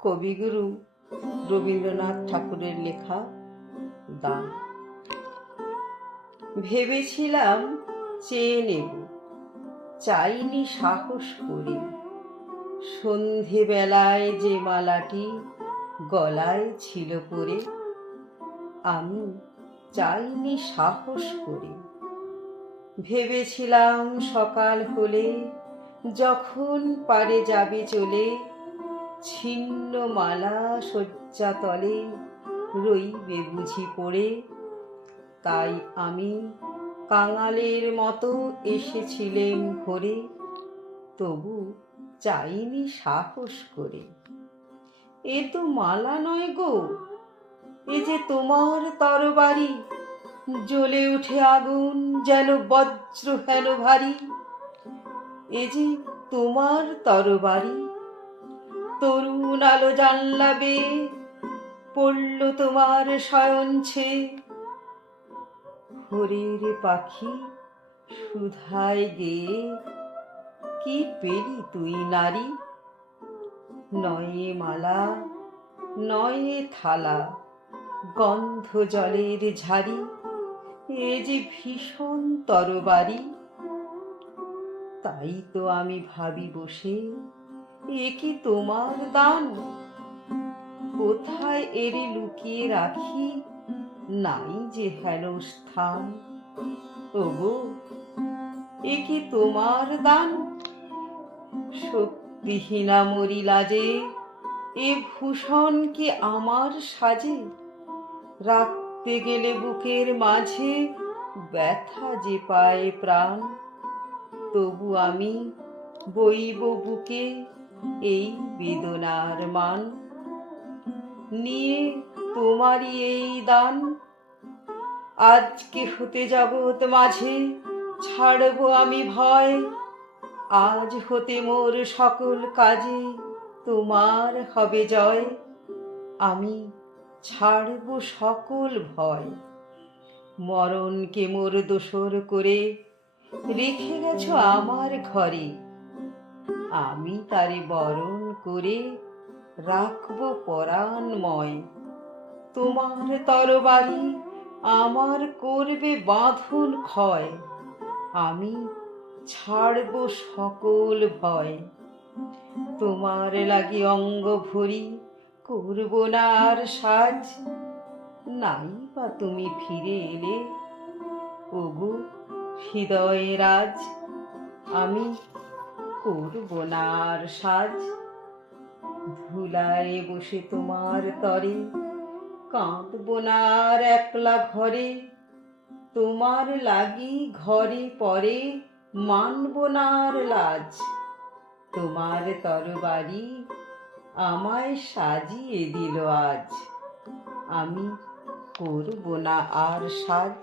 কবিগুরু রবীন্দ্রনাথ ঠাকুরের লেখা দান। ভেবেছিলাম চেয়ে নেব, চাইনি সাহস করে। সন্ধেবেলায় যে মালাটি গলায় ছিল পরে, আমি চাইনি সাহস করে। ভেবেছিলাম সকাল হলে যখন পারে যাবে চলে, ছিন্ন মালা শয্যা তলে রইবে বুঝি পড়ে। তাই আমি কাঙালের মতো এসেছিলেম ভোরে, তবু চাইনি সাহস করে। এ তো মালা নয় গো, এ যে তোমার তরবারি, জ্বলে উঠে আগুন যেন বজ্র হেন ভারী। এ যে তোমার তরবারি, তরুণ আলো জানলা বেয়ে পড়ল তোমার শয়ন ছেয়ে। ভোরের পাখি সুধায় গেয়ে কি পেলি তুই নারী? নয়ে মালা নয়ে থালা, গন্ধ জলের ঝারি, এ যে ভীষণ তরবারি। তাই তো আমি ভাবি বসে, এ কি তোমার দান? কোথায় এরে লুকিয়ে রাখি, নাই যে হেন স্থান। ওগো, এ কি তোমার দান? শক্তিহীনা মরি লাজে, এ ভূষণ কি আমার সাজে? রাখতে গেলে বুকের মাঝে ব্যথা যে পায় প্রাণ। তবু আমি বইব বুকে এই বেদনার মান। নিয়ে তোমারই এই দান, আজকে হতে জগৎ মাঝে ছাড়ব আমি ভয়। আজ হতে মোর সকল কাজে তোমার হবে জয়। আমি ছাড়ব সকল ভয়। মরণকে মোর দোসর করে রেখে গেছো আমার ঘরে, আমি তারে বরণ করে রাখব পরাণময়। তোমার তরবারি আমার করবে বাঁধন ক্ষয়, আমি ছাড়ব সকল ভয়। তোমার লাগি অঙ্গ ভরি করব না আর সাজ, নাই বা তুমি ফিরে এলে ওগো হৃদয়ের আজ। আমি করব না আর সাজ। ধুলায় বসে তোমার তরে কাঁদব না আর একলা ঘরে। তোমার লাগি ঘরে পরে মানব না আর লাজ। তোমার তরবারি আমায় সাজিয়ে দিল আজ, আমি করব না আর সাজ।